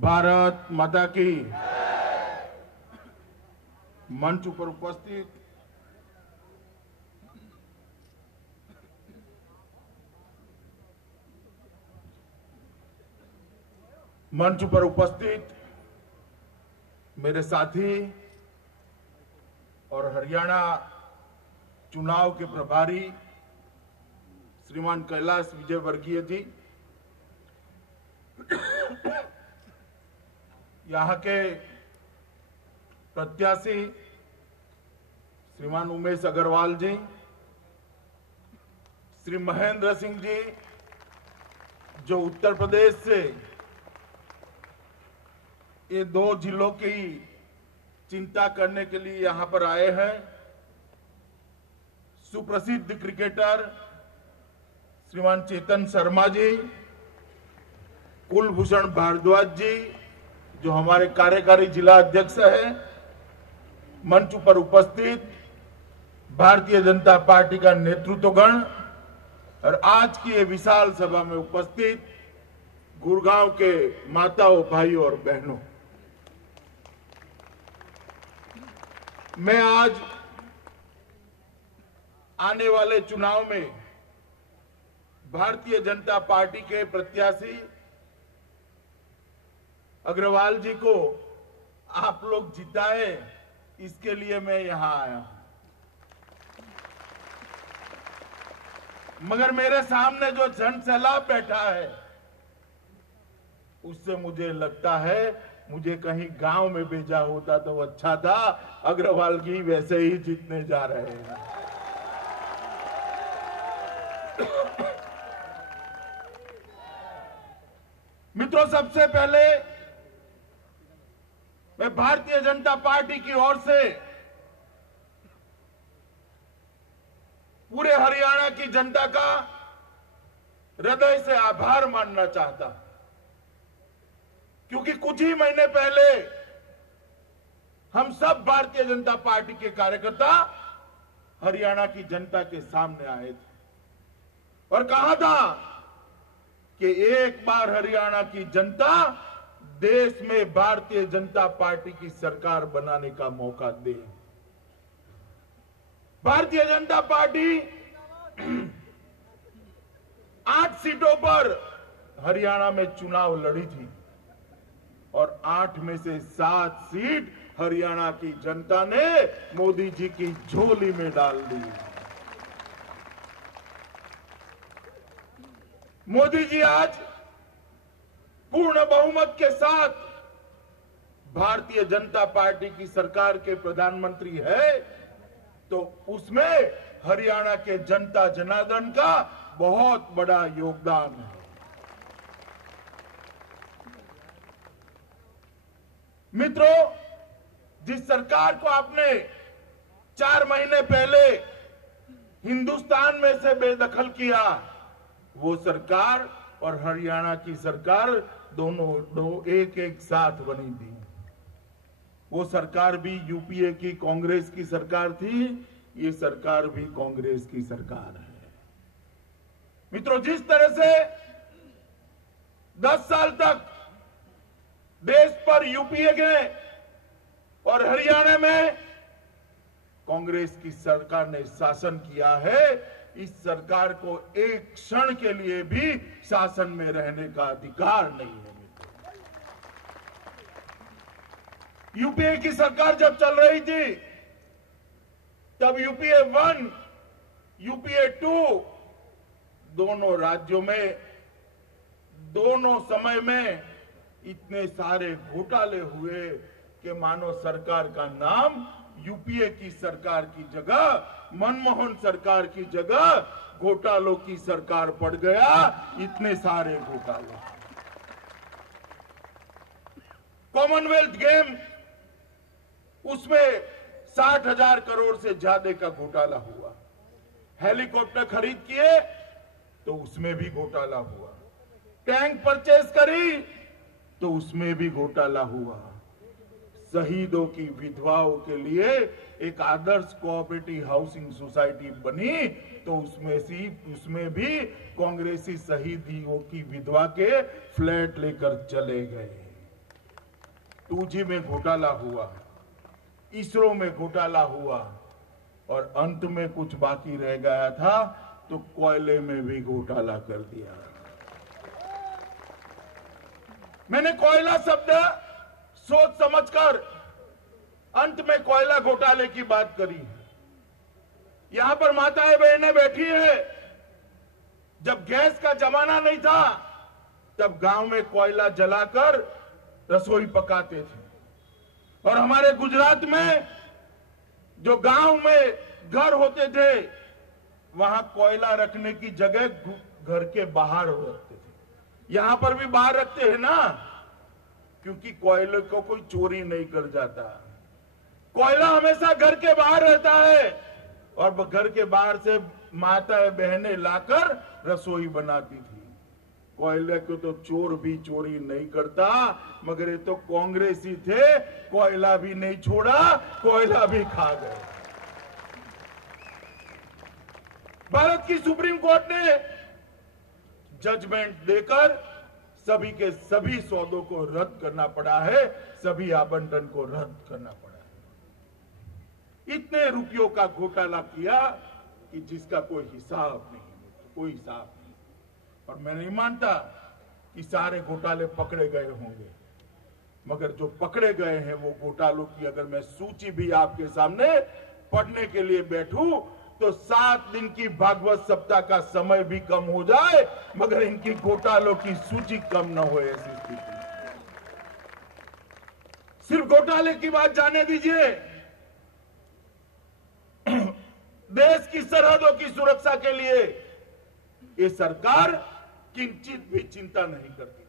भारत माता की। मंच पर उपस्थित मेरे साथी और हरियाणा चुनाव के प्रभारी श्रीमान कैलाश विजयवर्गीय जी, यहाँ के प्रत्याशी श्रीमान उमेश अग्रवाल जी, श्री महेंद्र सिंह जी जो उत्तर प्रदेश से ये 2 जिलों की चिंता करने के लिए यहां पर आए हैं, सुप्रसिद्ध क्रिकेटर श्रीमान चेतन शर्मा जी, कुलभूषण भारद्वाज जी जो हमारे कार्यकारी जिला अध्यक्ष हैं, मंच पर उपस्थित भारतीय जनता पार्टी का नेतृत्वगण और आज की ये विशाल सभा में उपस्थित गुड़गांव के माताओं, भाइयों और बहनों, मैं आज आने वाले चुनाव में भारतीय जनता पार्टी के प्रत्याशी अग्रवाल जी को आप लोग जिताए, इसके लिए मैं यहां आया हूं। मगर मेरे सामने जो जनसैलाब बैठा है उससे मुझे लगता है मुझे कहीं गांव में भेजा होता तो अच्छा था। अग्रवाल जी वैसे ही जीतने जा रहे हैं। मित्रों, सबसे पहले मैं भारतीय जनता पार्टी की ओर से पूरे हरियाणा की जनता का हृदय से आभार मानना चाहता हूं, क्योंकि कुछ ही महीने पहले हम सब भारतीय जनता पार्टी के कार्यकर्ता हरियाणा की जनता के सामने आए थे और कहा था कि एक बार हरियाणा की जनता देश में भारतीय जनता पार्टी की सरकार बनाने का मौका दे। भारतीय जनता पार्टी 8 सीटों पर हरियाणा में चुनाव लड़ी थी और 8 में से 7 सीट हरियाणा की जनता ने मोदी जी की झोली में डाल दी। मोदी जी आज पूर्ण बहुमत के साथ भारतीय जनता पार्टी की सरकार के प्रधानमंत्री है, तो उसमें हरियाणा के जनता जनार्दन का बहुत बड़ा योगदान है। मित्रों, जिस सरकार को आपने 4 महीने पहले हिंदुस्तान में से बेदखल किया, वो सरकार और हरियाणा की सरकार दोनों एक साथ बनी थी। वो सरकार भी यूपीए की कांग्रेस की सरकार थी, ये सरकार भी कांग्रेस की सरकार है। मित्रों, जिस तरह से 10 साल तक देश पर यूपीए के और हरियाणा में कांग्रेस की सरकार ने शासन किया है, इस सरकार को एक क्षण के लिए भी शासन में रहने का अधिकार नहीं है। यूपीए की सरकार जब चल रही थी तब यूपीए 1, यूपीए 2 दोनों राज्यों में दोनों समय में इतने सारे घोटाले हुए कि मानो सरकार का नाम यूपीए की सरकार की जगह, मनमोहन सरकार की जगह घोटालों की सरकार पड़ गया। इतने सारे घोटाले। कॉमनवेल्थ गेम, उसमें 60,000 करोड़ से ज्यादा का घोटाला हुआ। हेलीकॉप्टर खरीद किए तो उसमें भी घोटाला हुआ। टैंक परचेज करी तो उसमें भी घोटाला हुआ। शहीदों की विधवाओं के लिए एक आदर्श कोऑपरेटिव हाउसिंग सोसाइटी बनी तो उसमें भी कांग्रेसी शहीदियों की विधवा के फ्लैट लेकर चले गए। 2G में घोटाला हुआ, इसरो में घोटाला हुआ और अंत में कुछ बाकी रह गया था तो कोयले में भी घोटाला कर दिया। मैंने कोयला शब्द सोच समझकर अंत में कोयला घोटाले की बात करी। यहां पर माताएं बहनें बैठी है, जब गैस का जमाना नहीं था तब गांव में कोयला जलाकर रसोई पकाते थे। और हमारे गुजरात में जो गांव में घर होते थे वहां कोयला रखने की जगह घर के बाहर रखते थे। यहां पर भी बाहर रखते हैं ना, क्योंकि कोयले को कोई चोरी नहीं कर जाता। कोयला हमेशा घर के बाहर रहता है और घर के बाहर से माताएं बहनें लाकर रसोई बनाती थी। कोयले को तो चोर भी चोरी नहीं करता, मगर ये तो कांग्रेसी थे, कोयला भी नहीं छोड़ा, कोयला भी खा गए। भारत की सुप्रीम कोर्ट ने जजमेंट देकर सभी के सभी सौदों को रद्द करना पड़ा है, सभी आवंटन को रद्द करना पड़ा है। इतने रुपयों का घोटाला किया कि जिसका कोई हिसाब नहीं, कोई हिसाब नहीं। और मैं नहीं मानता कि सारे घोटाले पकड़े गए होंगे, मगर जो पकड़े गए हैं वो घोटालों की अगर मैं सूची भी आपके सामने पढ़ने के लिए बैठूं तो 7 दिन की भागवत सप्ताह का समय भी कम हो जाए, मगर इनकी घोटालों की सूची कम न हो। ऐसी स्थिति सिर्फ घोटाले की बात जाने दीजिए, देश की सरहदों की सुरक्षा के लिए ये सरकार किंचित भी चिंता नहीं करती थी।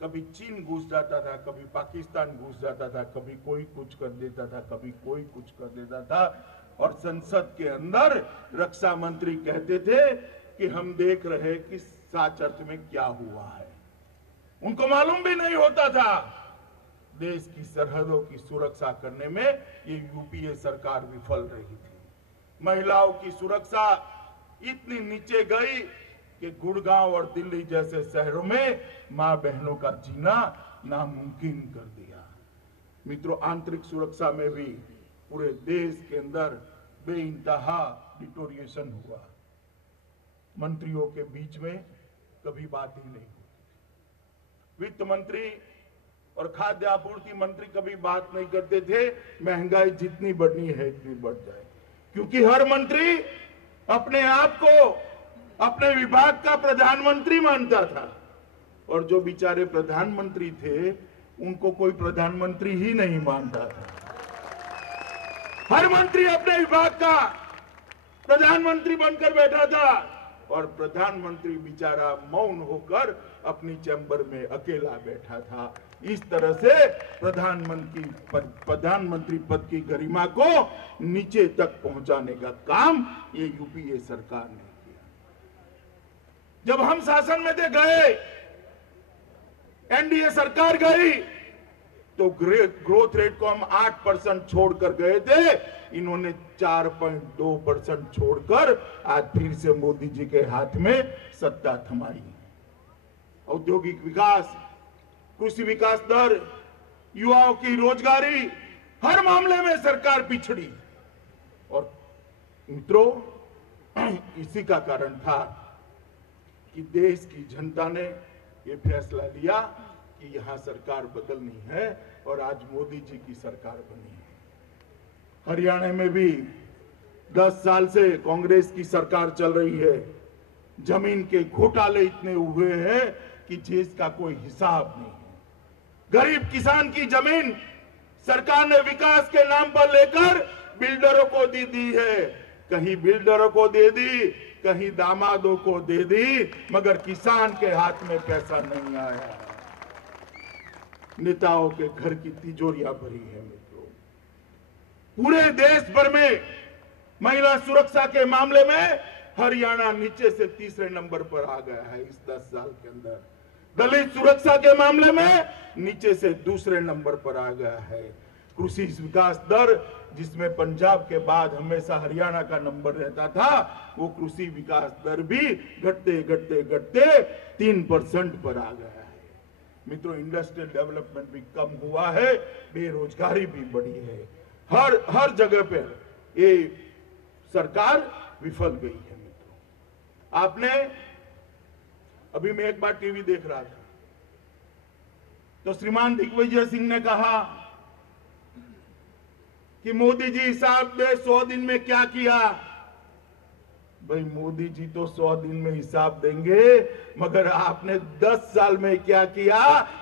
कभी चीन घुस जाता था, कभी पाकिस्तान घुस जाता था, कभी कोई कुछ कर देता था, कभी कोई कुछ कर देता था। और संसद के अंदर रक्षा मंत्री कहते थे कि हम देख रहे कि साच अर्थ में क्या हुआ है। उनको मालूम भी नहीं होता था देश की सरहदों की सुरक्षा करने में ये यूपीए सरकार विफल रही थी। महिलाओं की सुरक्षा इतनी नीचे गई कि गुड़गांव और दिल्ली जैसे शहरों में मां बहनों का जीना नामुमकिन कर दिया। मित्रों, आंतरिक सुरक्षा में भी पूरे देश के अंदर बेइंतहा डिटोरिएशन हुआ। मंत्रियों के बीच में कभी बात ही नहीं होती। वित्त मंत्री और खाद्य आपूर्ति मंत्री कभी बात नहीं करते थे महंगाई जितनी बढ़नी है इतनी बढ़ जाए, क्योंकि हर मंत्री अपने आप को अपने विभाग का प्रधानमंत्री मानता था। और जो बेचारे प्रधानमंत्री थे उनको कोई प्रधानमंत्री ही नहीं मानता था। हर मंत्री अपने विभाग का प्रधानमंत्री बनकर बैठा था और प्रधानमंत्री बेचारा मौन होकर अपनी चैम्बर में अकेला बैठा था। इस तरह से प्रधानमंत्री पद की गरिमा को नीचे तक पहुंचाने का काम ये यूपीए सरकार ने किया। जब हम शासन में थे गए, एनडीए सरकार गई तो ग्रोथ रेट को हम 8% छोड़कर गए थे, इन्होंने 4.2% छोड़कर आज फिर से मोदी जी के हाथ में सत्ता थमाई। औद्योगिक विकास, कृषि विकास दर, युवाओं की रोजगारी, हर मामले में सरकार पिछड़ी। और मित्रों, इसी का कारण था कि देश की जनता ने यह फैसला लिया कि यहां सरकार बदलनी है और आज मोदी जी की सरकार बनी है। हरियाणा में भी 10 साल से कांग्रेस की सरकार चल रही है। जमीन के घोटाले इतने हुए हैं कि जिसका कोई हिसाब नहीं है। गरीब किसान की जमीन सरकार ने विकास के नाम पर लेकर बिल्डरों को दे दी है। कहीं बिल्डरों को दे दी, कहीं दामादों को दे दी, मगर किसान के हाथ में पैसा नहीं आया। नेताओं के घर की तिजोरियां भरी है। मित्रों, पूरे देश भर में महिला सुरक्षा के मामले में हरियाणा नीचे से तीसरे नंबर पर आ गया है इस 10 साल के अंदर। दलित सुरक्षा के मामले में नीचे से दूसरे नंबर पर आ गया है। कृषि विकास दर, जिसमें पंजाब के बाद हमेशा हरियाणा का नंबर रहता था, वो कृषि विकास दर भी घटते घटते घटते 3% पर आ गया है। मित्रों, इंडस्ट्रियल डेवलपमेंट भी कम हुआ है, बेरोजगारी भी बढ़ी है। हर जगह पे ये सरकार विफल गई है। मित्रों, आपने अभी मैं एक बार टीवी देख रहा था तो श्रीमान दिग्विजय सिंह ने कहा कि मोदी जी हिसाब दे 100 दिन में क्या किया। भाई, मोदी जी तो 100 दिन में हिसाब देंगे, मगर आपने 10 साल में क्या किया,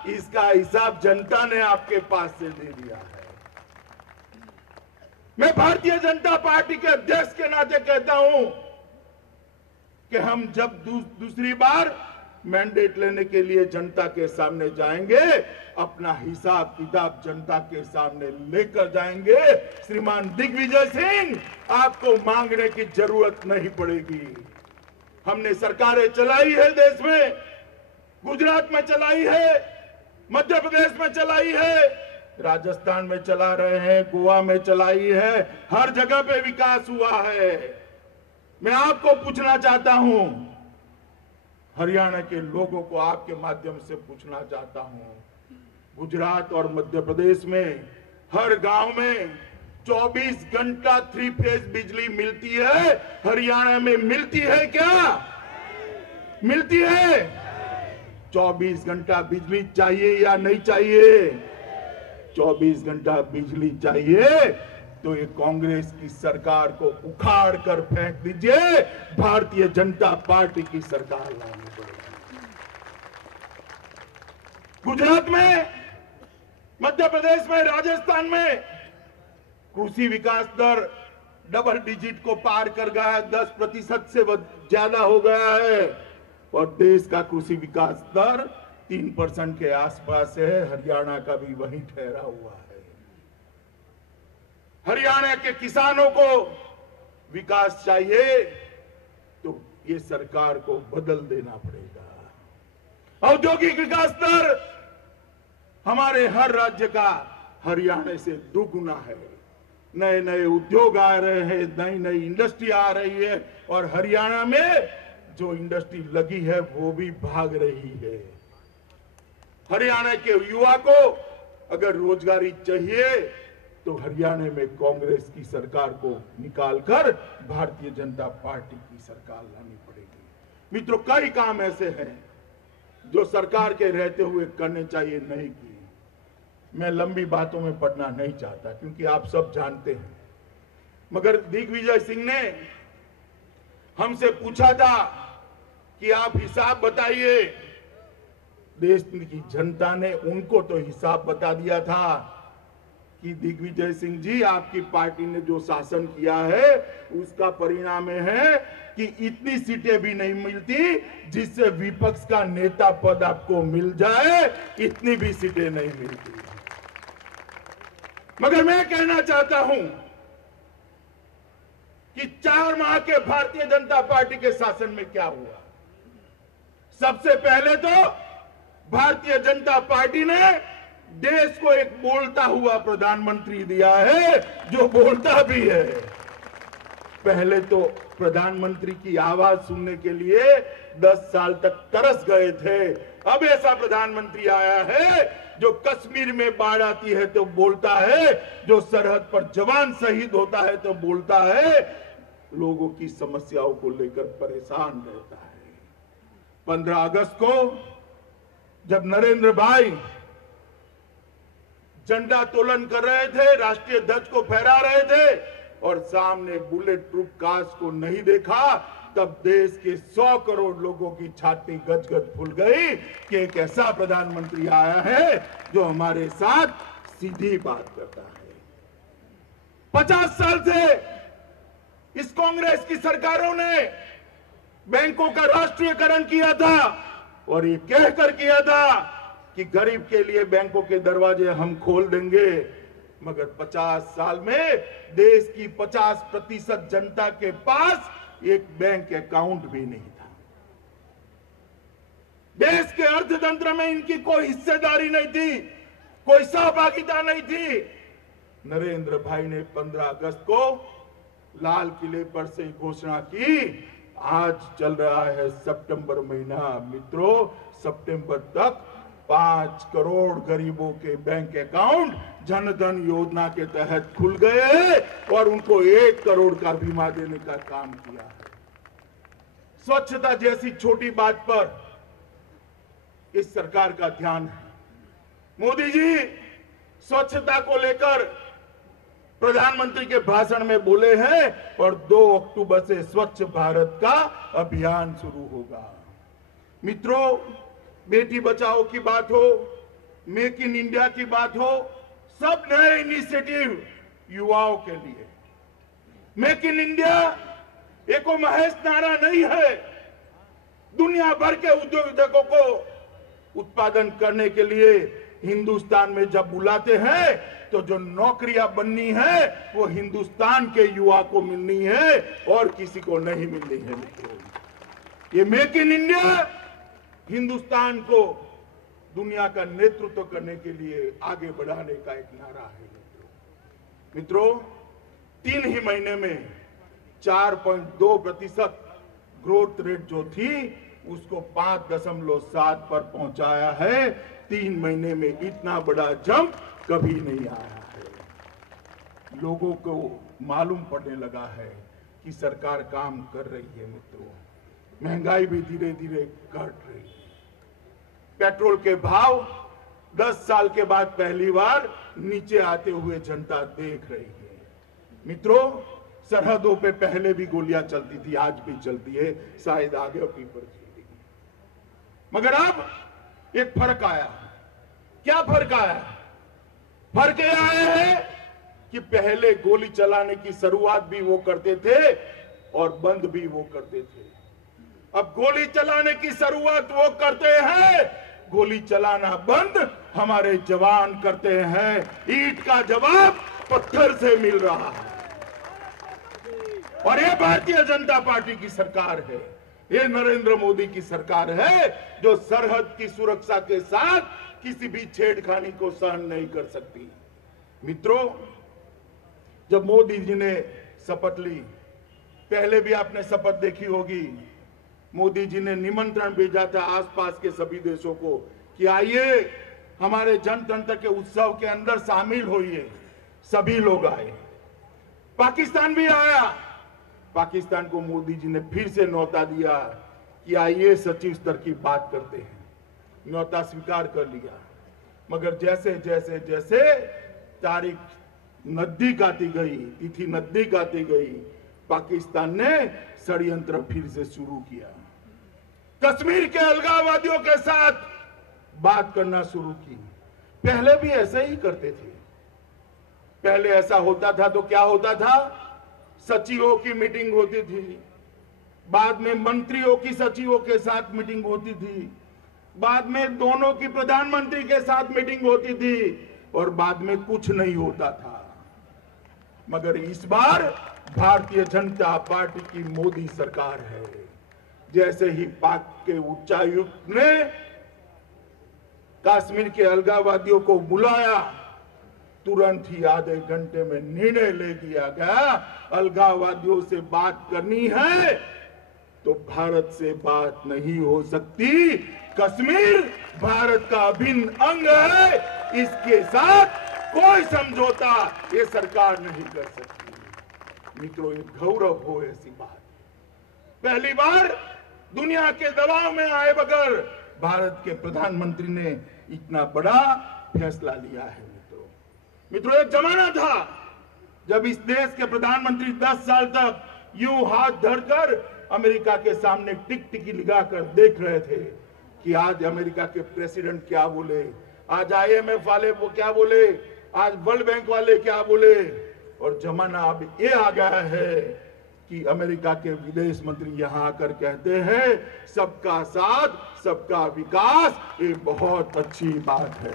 इसका हिसाब जनता ने आपके पास से दे दिया है। मैं भारतीय जनता पार्टी के अध्यक्ष के नाते कहता हूं कि हम जब दूसरी बार मैंडेट लेने के लिए जनता के सामने जाएंगे, अपना हिसाब किताब जनता के सामने लेकर जाएंगे। श्रीमान दिग्विजय सिंह, आपको मांगने की जरूरत नहीं पड़ेगी। हमने सरकारें चलाई है देश में, गुजरात में चलाई है, मध्य प्रदेश में चलाई है, राजस्थान में चला रहे हैं, गोवा में चलाई है, हर जगह पे विकास हुआ है। मैं आपको पूछना चाहता हूं, हरियाणा के लोगों को आपके माध्यम से पूछना चाहता हूं, गुजरात और मध्य प्रदेश में हर गांव में 24 घंटा 3 फेज बिजली मिलती है, हरियाणा में मिलती है क्या? मिलती है? 24 घंटा बिजली चाहिए या नहीं चाहिए? 24 घंटा बिजली चाहिए तो ये कांग्रेस की सरकार को उखाड़ कर फेंक दीजिए, भारतीय जनता पार्टी की सरकार लानी पड़ेगी। गुजरात में, मध्य प्रदेश में, राजस्थान में कृषि विकास दर डबल डिजिट को पार कर गया है, 10% से ज्यादा हो गया है, और देश का कृषि विकास दर 3% के आसपास है। हरियाणा का भी वहीं ठहरा हुआ है। हरियाणा के किसानों को विकास चाहिए तो ये सरकार को बदल देना पड़ेगा। औद्योगिक विकास दर हमारे हर राज्य का हरियाणा से दुगुना है। नए नए उद्योग आ रहे हैं, नई नई इंडस्ट्री आ रही है, और हरियाणा में जो इंडस्ट्री लगी है वो भी भाग रही है। हरियाणा के युवा को अगर रोजगारी चाहिए तो हरियाणा में कांग्रेस की सरकार को निकालकर भारतीय जनता पार्टी की सरकार लानी पड़ेगी। मित्रों, कई काम ऐसे हैं जो सरकार के रहते हुए करने चाहिए, नहीं किए। मैं लंबी बातों में पड़ना नहीं चाहता क्योंकि आप सब जानते हैं, मगर दिग्विजय सिंह ने हमसे पूछा था कि आप हिसाब बताइए। देश की जनता ने उनको तो हिसाब बता दिया था कि दिग्विजय सिंह जी, आपकी पार्टी ने जो शासन किया है उसका परिणाम है कि इतनी सीटें भी नहीं मिलती जिससे विपक्ष का नेता पद आपको मिल जाए, इतनी भी सीटें नहीं मिलती। मगर मैं कहना चाहता हूं कि 4 माह के भारतीय जनता पार्टी के शासन में क्या हुआ। सबसे पहले तो भारतीय जनता पार्टी ने देश को एक बोलता हुआ प्रधानमंत्री दिया है, जो बोलता भी है। पहले तो प्रधानमंत्री की आवाज सुनने के लिए 10 साल तक तरस गए थे। अब ऐसा प्रधानमंत्री आया है जो कश्मीर में बाढ़ आती है तो बोलता है, जो सरहद पर जवान शहीद होता है तो बोलता है, लोगों की समस्याओं को लेकर परेशान रहता है। 15 अगस्त को जब नरेंद्र भाई झंडा तोलन कर रहे थे, राष्ट्रीय ध्वज को फहरा रहे थे और सामने बुलेट प्रूफ कार्स को नहीं देखा, तब देश के 100 करोड़ लोगों की छाती गदगद फूल गई कि एक ऐसा प्रधानमंत्री आया है जो हमारे साथ सीधी बात करता है। 50 साल से इस कांग्रेस की सरकारों ने बैंकों का राष्ट्रीयकरण किया था और ये कहकर किया था कि गरीब के लिए बैंकों के दरवाजे हम खोल देंगे, मगर 50 साल में देश की 50% जनता के पास एक बैंक अकाउंट भी नहीं था। देश के अर्थतंत्र में इनकी कोई हिस्सेदारी नहीं थी, कोई सहभागिता नहीं थी। नरेंद्र भाई ने 15 अगस्त को लाल किले पर से घोषणा की। आज चल रहा है सितंबर महीना। मित्रों, सितंबर तक 5 करोड़ गरीबों के बैंक अकाउंट जन धन योजना के तहत खुल गए और उनको 1 करोड़ का बीमा देने का काम किया है। स्वच्छता जैसी छोटी बात पर इस सरकार का ध्यान है। मोदी जी स्वच्छता को लेकर प्रधानमंत्री के भाषण में बोले हैं और 2 अक्टूबर से स्वच्छ भारत का अभियान शुरू होगा। मित्रों, बेटी बचाओ की बात हो, मेक इन इंडिया की बात हो, सब नए इनिशिएटिव युवाओं के लिए। मेक इन इंडिया एक महज नारा नहीं है। दुनिया भर के उद्योगों को उत्पादन करने के लिए हिंदुस्तान में जब बुलाते हैं तो जो नौकरियां बननी है वो हिंदुस्तान के युवा को मिलनी है और किसी को नहीं मिलनी है। ये मेक इन इंडिया हिंदुस्तान को दुनिया का नेतृत्व करने के लिए आगे बढ़ाने का एक नारा है। मित्रों, 3 ही महीने में 4.2% ग्रोथ रेट जो थी उसको 5.7 पर पहुंचाया है। 3 महीने में इतना बड़ा जंप कभी नहीं आया है। लोगों को मालूम पड़ने लगा है कि सरकार काम कर रही है। मित्रों, महंगाई भी धीरे धीरे घट रही है। पेट्रोल के भाव 10 साल के बाद पहली बार नीचे आते हुए जनता देख रही है। मित्रों, सरहदों पे पहले भी गोलियां चलती थी, आज भी चलती है, शायद आगे अपनी पर चलेगी। मगर अब एक फर्क आया। क्या फर्क आया? फर्क यह आया है कि पहले गोली चलाने की शुरुआत भी वो करते थे और बंद भी वो करते थे। अब गोली चलाने की शुरुआत वो करते हैं, गोली चलाना बंद हमारे जवान करते हैं। ईंट का जवाब पत्थर से मिल रहा है। और ये भारतीय जनता पार्टी की सरकार है, ये नरेंद्र मोदी की सरकार है जो सरहद की सुरक्षा के साथ किसी भी छेड़खानी को सहन नहीं कर सकती। मित्रों, जब मोदी जी ने शपथ ली, पहले भी आपने शपथ देखी होगी, मोदी जी ने निमंत्रण भेजा था आसपास के सभी देशों को कि आइए हमारे जनतंत्र के उत्सव के अंदर शामिल होइए। सभी लोग आए, पाकिस्तान भी आया। पाकिस्तान को मोदी जी ने फिर से न्योता दिया कि आइए सचिव स्तर की बात करते हैं। न्योता स्वीकार कर लिया। मगर जैसे जैसे जैसे तारीख नजदीक आती गई, तिथि नजदीक आती गई, पाकिस्तान ने षड्यंत्र फिर से शुरू किया। कश्मीर के अलगाववादियों के साथ बात करना शुरू की। पहले भी ऐसे ही करते थे। पहले ऐसा होता था तो क्या होता था? सचिवों की मीटिंग होती थी, बाद में मंत्रियों की सचिवों के साथ मीटिंग होती थी, बाद में दोनों की प्रधानमंत्री के साथ मीटिंग होती थी और बाद में कुछ नहीं होता था। मगर इस बार भारतीय जनता पार्टी की मोदी सरकार है। जैसे ही पाक के उच्चायुक्त ने कश्मीर के अलगाववादियों को बुलाया, तुरंत ही आधे घंटे में निर्णय ले लिया गया, अलगाववादियों से बात करनी है तो भारत से बात नहीं हो सकती। कश्मीर भारत का अभिन्न अंग है, इसके साथ कोई समझौता ये सरकार नहीं कर सकती। मित्रों, ये गौरव हो ऐसी बात। पहली बार दुनिया के दबाव में आए बगैर भारत के प्रधानमंत्री ने इतना बड़ा फैसला लिया है। मित्रों, एक जमाना था जब इस देश के प्रधानमंत्री 10 साल तक यूं हाथ धरकर अमेरिका के सामने टिकटिकी लगाकर देख रहे थे कि आज अमेरिका के प्रेसिडेंट क्या बोले, आज IMF वाले वो क्या बोले, आज वर्ल्ड बैंक वाले क्या बोले। और जमाना अब ये आ गया है कि अमेरिका के विदेश मंत्री यहां आकर कहते हैं सबका साथ सबका विकास, ये बहुत अच्छी बात है।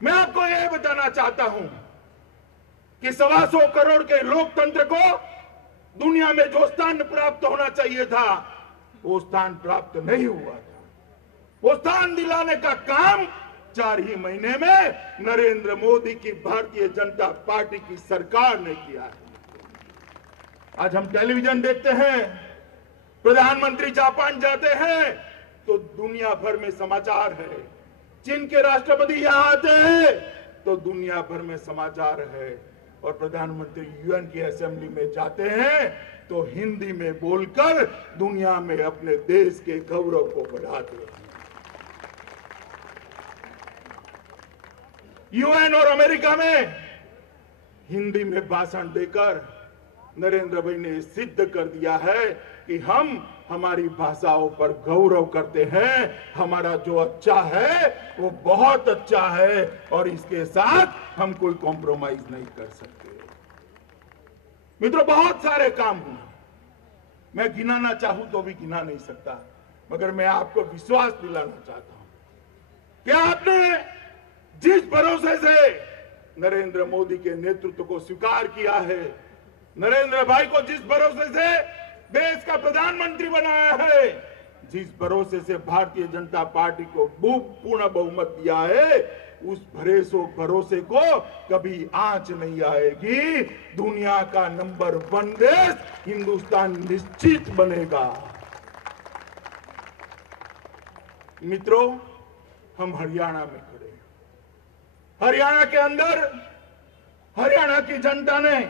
मैं आपको यह बताना चाहता हूं कि 125 करोड़ के लोकतंत्र को दुनिया में जो स्थान प्राप्त होना चाहिए था वो स्थान प्राप्त नहीं हुआ था। वो स्थान दिलाने का काम 4 ही महीने में नरेंद्र मोदी की भारतीय जनता पार्टी की सरकार ने किया है। आज हम टेलीविजन देखते हैं, प्रधानमंत्री जापान जाते हैं, तो दुनिया भर में समाचार है। चीन के राष्ट्रपति यहां आते हैं तो दुनिया भर में समाचार है। और प्रधानमंत्री यूएन की असेंबली में जाते हैं तो हिंदी में बोलकर दुनिया में अपने देश के गौरव को बढ़ाते हैं। यूएन और अमेरिका में हिंदी में भाषण देकर नरेंद्र भाई ने सिद्ध कर दिया है कि हम हमारी भाषाओं पर गौरव करते हैं। हमारा जो अच्छा है वो बहुत अच्छा है और इसके साथ हम कोई कॉम्प्रोमाइज नहीं कर सकते। मित्रों, बहुत सारे काम हुए, मैं गिनाना चाहूं तो भी गिना नहीं सकता, मगर मैं आपको विश्वास दिलाना चाहता हूं कि आपने जिस भरोसे से नरेंद्र मोदी के नेतृत्व को स्वीकार किया है, नरेंद्र भाई को जिस भरोसे से देश का प्रधानमंत्री बनाया है, जिस भरोसे से भारतीय जनता पार्टी को पूर्ण बहुमत दिया है, उस भरोसे को कभी आंच नहीं आएगी। दुनिया का नंबर 1 देश हिंदुस्तान निश्चित बनेगा। मित्रों, हम हरियाणा में खड़े हैं। हरियाणा के अंदर हरियाणा की जनता ने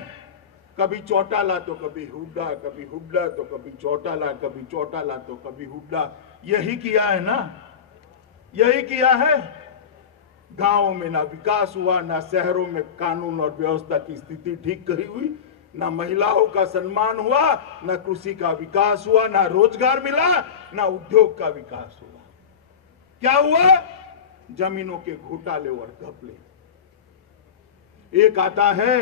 कभी चौटाला तो कभी हुड्डा, कभी हुड्डा तो कभी चौटाला, कभी चौटाला तो कभी हुड्डा, यही किया है ना, यही किया है। गांवों में ना विकास हुआ, ना शहरों में कानून और व्यवस्था की स्थिति ठीक करी हुई, ना महिलाओं का सम्मान हुआ, ना कृषि का विकास हुआ, ना रोजगार मिला, ना उद्योग का विकास हुआ। क्या हुआ? जमीनों के घोटाले और घपले। एक आता है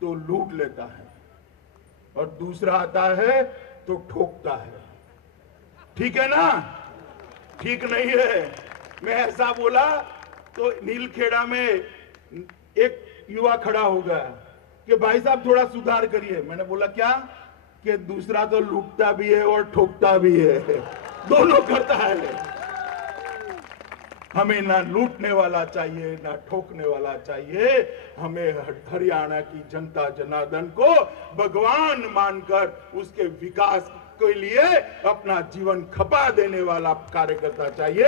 तो लूट लेता है और दूसरा आता है तो ठोकता है। ठीक है ना? ठीक नहीं है। मैं ऐसा बोला तो नीलखेड़ा में एक युवा खड़ा हो गया कि भाई साहब थोड़ा सुधार करिए। मैंने बोला क्या? कि दूसरा तो लूटता भी है और ठोकता भी है, दोनों करता है। हमें ना लूटने वाला चाहिए ना ठोकने वाला चाहिए। हमें हरियाणा की जनता जनार्दन को भगवान मानकर उसके विकास के लिए अपना जीवन खपा देने वाला कार्यकर्ता चाहिए,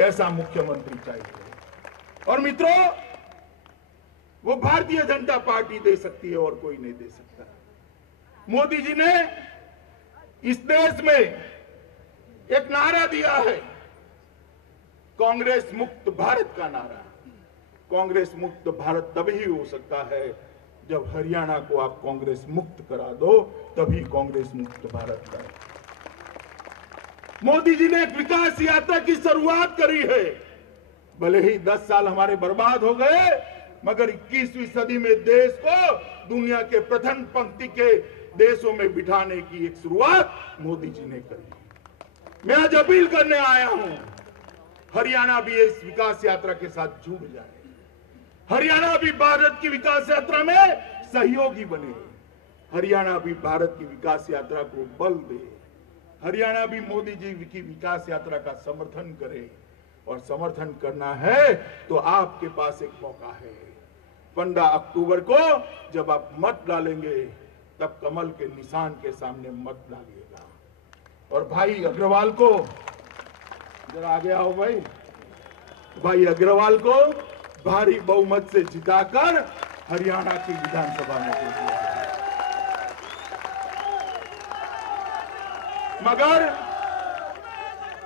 ऐसा मुख्यमंत्री चाहिए। और मित्रों, वो भारतीय जनता पार्टी दे सकती है और कोई नहीं दे सकता। मोदी जी ने इस देश में एक नारा दिया है, कांग्रेस मुक्त भारत का नारा। कांग्रेस मुक्त भारत तभी हो सकता है जब हरियाणा को आप कांग्रेस मुक्त करा दो, तभी कांग्रेस मुक्त भारत का। मोदी जी ने एक विकास यात्रा की शुरुआत करी है। भले ही 10 साल हमारे बर्बाद हो गए, मगर 21वीं सदी में देश को दुनिया के प्रथम पंक्ति के देशों में बिठाने की एक शुरुआत मोदी जी ने करी। मैं आज अपील करने आया हूं, हरियाणा भी इस विकास यात्रा के साथ जुड़ जाए। हरियाणा भी भारत की विकास यात्रा में सहयोगी बने। हरियाणा भी भारत की विकास यात्रा को बल दे। हरियाणा भी मोदी जी की विकास यात्रा का समर्थन करे। और समर्थन करना है तो आपके पास एक मौका है। 15 अक्टूबर को जब आप मत डालेंगे, तब कमल के निशान के सामने मत डालिएगा। और भाई अग्रवाल को, जरा आगे आओ भाई अग्रवाल को भारी बहुमत से जिताकर हरियाणा की विधानसभा में भेजिए।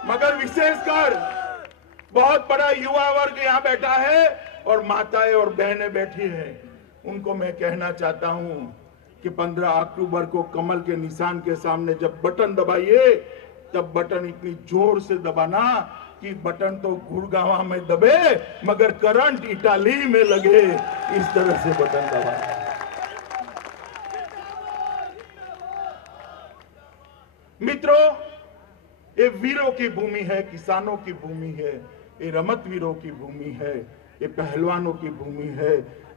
मगर विशेषकर बहुत बड़ा युवा वर्ग यहां बैठा है और माताएं और बहनें बैठी हैं। उनको मैं कहना चाहता हूं कि 15 अक्टूबर को कमल के निशान के सामने जब बटन दबाइए, तब बटन इतनी जोर से दबाना कि बटन तो गुड़गांव में दबे मगर करंट इटाली में लगे, इस तरह से बटन दबाना। मित्रों, ये वीरों की भूमि है, किसानों की भूमि है, ये रमतवीरों की भूमि है, ये पहलवानों की भूमि है।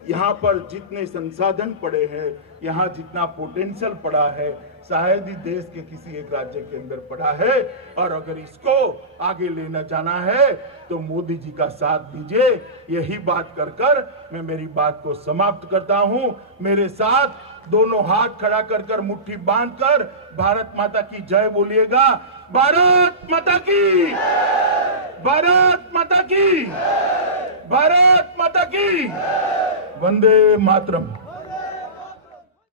यहाँ पर जितने संसाधन पड़े हैं, यहाँ जितना पोटेंशियल पड़ा है, शायद ही देश के किसी एक राज्य के अंदर पड़ा है। और अगर इसको आगे लेना जाना है तो मोदी जी का साथ दीजिए। यही बात कर मैं मेरी बात को समाप्त करता हूं। मेरे साथ दोनों हाथ खड़ा कर मुट्ठी बांधकर भारत माता की जय बोलिएगा। भारत माता की, भारत माता की, भारत माता की, वंदे मातरम।